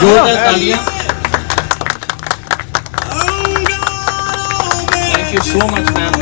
जोरदार तालियां। Thank you so much, ma'am.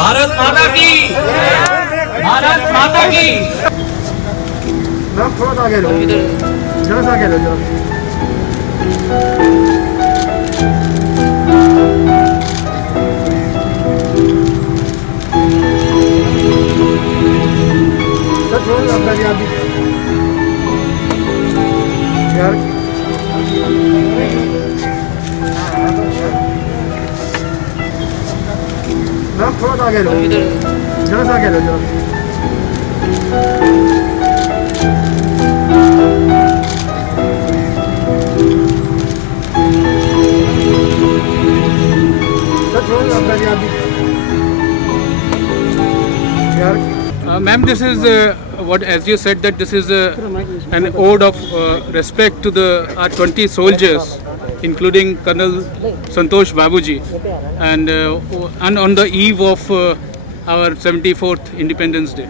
Bharat माता की, भारत माता की। थोड़ा आगे लो, जरा सा आगे लो जरा। यार थोड़ा आगे लो, जरा सा आगे लो जरा। Ma'am, this is what, as you said, that this is an ode of respect to our 20 soldiers, including Colonel Santosh Babuji, and on the eve of our 74th Independence Day.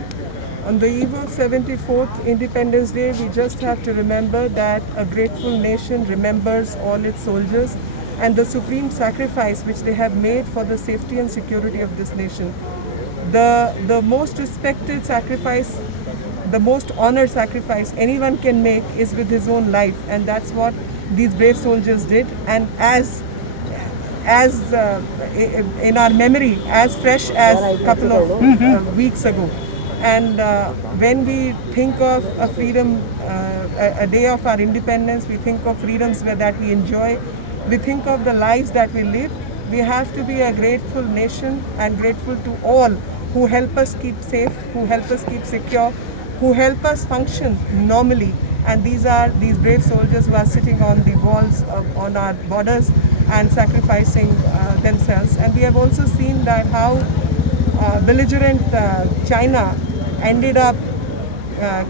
On the eve of 74th Independence Day, we just have to remember that a grateful nation remembers all its soldiers and the supreme sacrifice which they have made for the safety and security of this nation. The most respected sacrifice, the most honored sacrifice anyone can make is with his own life, and that's what these brave soldiers did. And as in our memory, as fresh as a couple of weeks ago. And when we think of a freedom, a day of our independence, we think of freedoms that we enjoy, we think of the lives that we live. We have to be a grateful nation and grateful to all who help us keep safe, who help us keep secure, who help us function normally. And these are these brave soldiers who are sitting on the walls on our borders and sacrificing themselves. And we have also seen that how belligerent China ended up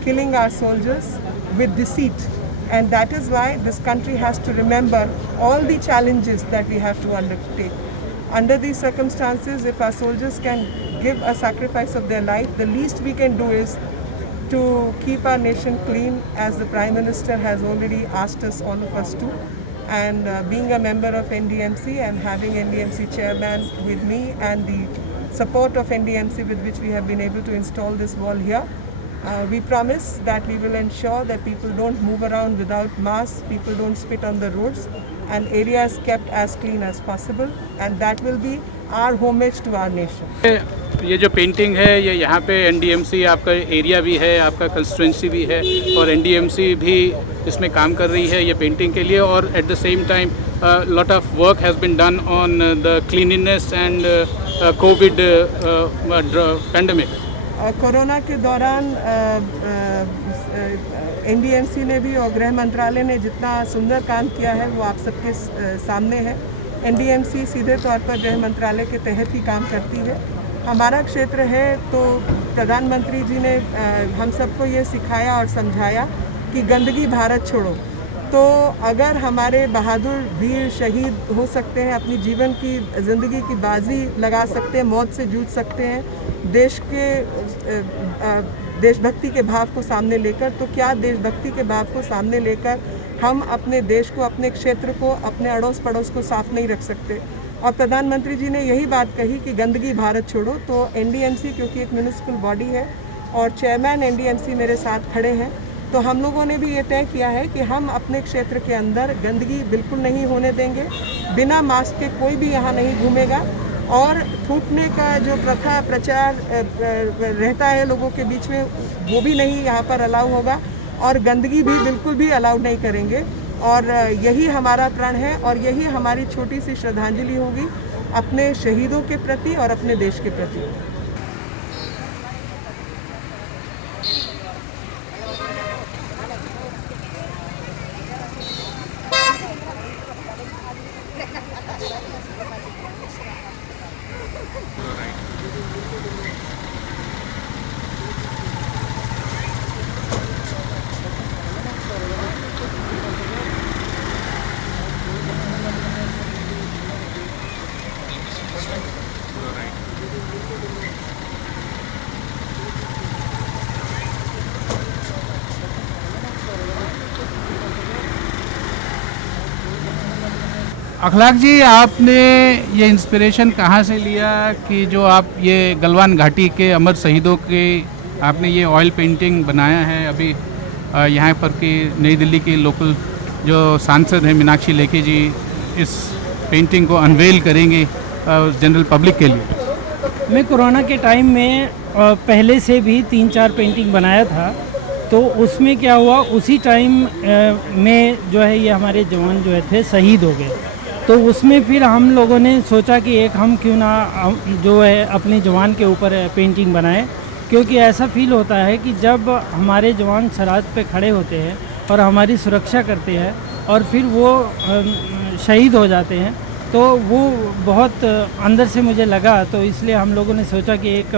killing our soldiers with deceit. And that is why this country has to remember all the challenges that we have to undertake. Under these circumstances, if our soldiers can give a sacrifice of their life, the least we can do is to keep our nation clean, as the Prime Minister has already asked us, all of us to. And being a member of NDMC and having NDMC chairman with me and the support of NDMC with which we have been able to install this wall here, we promise that we will ensure that people don't move around without masks, people don't spit on the roads, and areas kept as clean as possible, and that will be our homage to our nation. ये जो painting है ये यहाँ पे NDMC आपका area भी है, आपका कंस्टिट्यूंसी भी है, और एनडीएमसी भी इसमें काम कर रही है ये पेंटिंग के लिए, और at the same time lot of work has been done on the cleanliness and covid pandemic. Corona के दौरान एनडीएमसी ने भी और गृह मंत्रालय ने जितना सुंदर काम किया है वो आप सबके सामने है। एनडीएमसी सीधे तौर पर गृह मंत्रालय के तहत ही काम करती है। हमारा क्षेत्र है तो प्रधानमंत्री जी ने हम सबको ये सिखाया और समझाया कि गंदगी भारत छोड़ो, तो अगर हमारे बहादुर वीर शहीद हो सकते हैं, अपनी जीवन की ज़िंदगी की बाजी लगा सकते हैं, मौत से जूझ सकते हैं देशभक्ति के भाव को सामने लेकर, तो क्या देशभक्ति के भाव को सामने लेकर हम अपने देश को, अपने क्षेत्र को, अपने अड़ोस पड़ोस को साफ नहीं रख सकते। और प्रधानमंत्री जी ने यही बात कही कि गंदगी भारत छोड़ो। तो एनडीएमसी क्योंकि एक म्यूनिसिपल बॉडी है और चेयरमैन एनडीएमसी मेरे साथ खड़े हैं, तो हम लोगों ने भी ये तय किया है कि हम अपने क्षेत्र के अंदर गंदगी बिल्कुल नहीं होने देंगे। बिना मास्क के कोई भी यहाँ नहीं घूमेगा और थूकने का जो प्रथा प्रचार रहता है लोगों के बीच में, वो भी नहीं यहाँ पर अलाउ होगा और गंदगी भी बिल्कुल भी अलाउ नहीं करेंगे। और यही हमारा प्रण है और यही हमारी छोटी सी श्रद्धांजलि होगी अपने शहीदों के प्रति और अपने देश के प्रति। अखलाक जी, आपने ये इंस्पिरेशन कहाँ से लिया कि जो आप ये गलवान घाटी के अमर शहीदों के आपने ये ऑयल पेंटिंग बनाया है? अभी यहाँ पर की नई दिल्ली की लोकल जो सांसद हैं मीनाक्षी लेखी जी इस पेंटिंग को अनवेल करेंगे जनरल पब्लिक के लिए। मैं कोरोना के टाइम में पहले से भी 3-4 पेंटिंग बनाया था, तो उसमें क्या हुआ, उसी टाइम में जो है ये हमारे जवान जो थे शहीद हो गए। तो उसमें फिर हम लोगों ने सोचा कि एक हम क्यों ना जो है अपने जवान के ऊपर पेंटिंग बनाएं, क्योंकि ऐसा फील होता है कि जब हमारे जवान सरहद पे खड़े होते हैं और हमारी सुरक्षा करते हैं और फिर वो शहीद हो जाते हैं, तो वो बहुत अंदर से मुझे लगा। तो इसलिए हम लोगों ने सोचा कि एक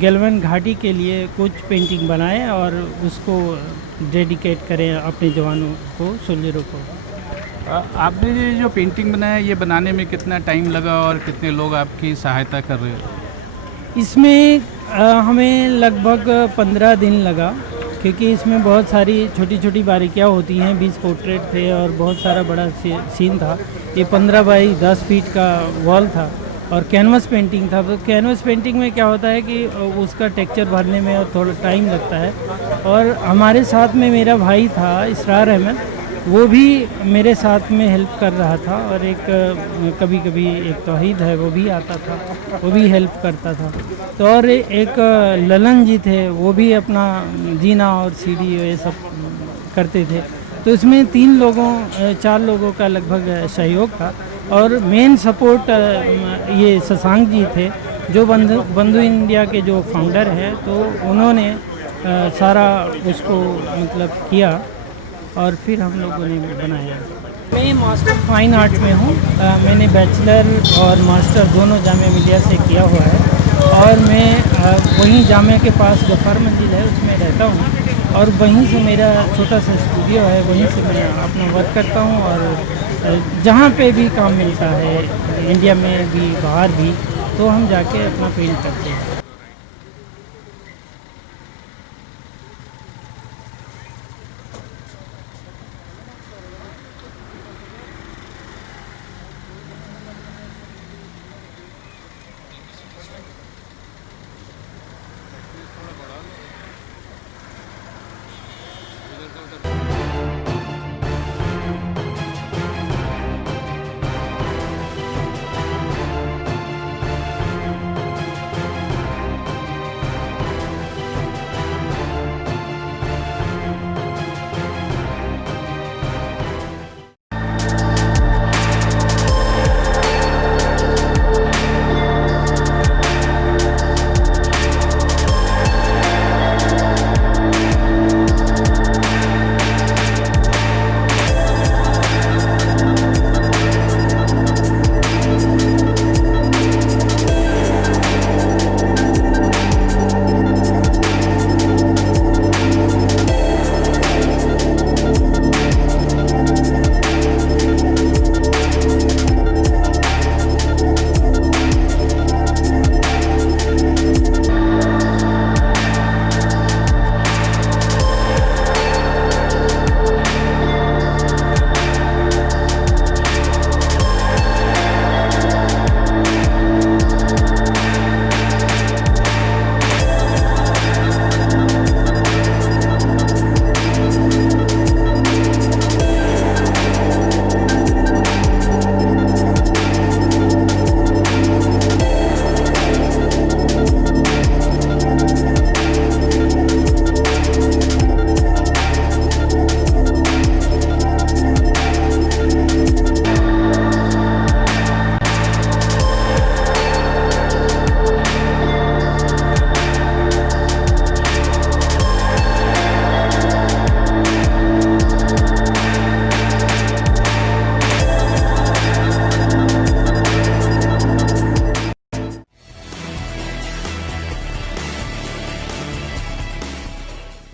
गलवान घाटी के लिए कुछ पेंटिंग बनाएं और उसको डेडिकेट करें अपने जवानों को, सोल्जरों को। आपने ये जो पेंटिंग बनाया, ये बनाने में कितना टाइम लगा और कितने लोग आपकी सहायता कर रहे हैं? इसमें हमें लगभग 15 दिन लगा, क्योंकि इसमें बहुत सारी छोटी छोटी बारीकियाँ होती हैं। 20 पोर्ट्रेट थे और बहुत सारा बड़ा सीन था। ये 15 बाई 10 फीट का वॉल था और कैनवस पेंटिंग था। तो कैनवस पेंटिंग में क्या होता है कि उसका टेक्सचर भरने में और थोड़ा टाइम लगता है। और हमारे साथ में मेरा भाई था इसरार अहमद, वो भी मेरे साथ में हेल्प कर रहा था। और एक कभी कभी एक तौहीद है, वो भी आता था, वो भी हेल्प करता था। तो और एक ललन जी थे, वो भी अपना जीना और सीढ़ी ये सब करते थे। तो इसमें 4 लोगों का लगभग सहयोग था। और मेन सपोर्ट ये शशांक जी थे, जो बंधु इंडिया के जो फाउंडर हैं, तो उन्होंने सारा उसको मतलब किया और फिर हम लोगों ने बनाया। मैं मास्टर फाइन आर्ट में हूँ। मैंने बैचलर और मास्टर दोनों जामिया मिलिया से किया हुआ है और मैं वहीं जामिया के पास गफ्फार मंजिल है उसमें रहता हूँ और वहीं से मेरा छोटा सा स्टूडियो है, वहीं से मैं अपना वर्क करता हूँ। और जहाँ पे भी काम मिलता है, इंडिया में भी बाहर भी, तो हम जाके अपना पेंट करते हैं।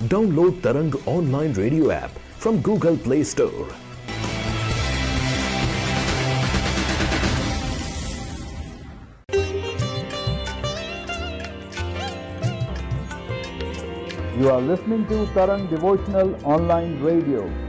Download Tarang online radio app from Google Play Store. You are listening to Tarang Devotional Online Radio.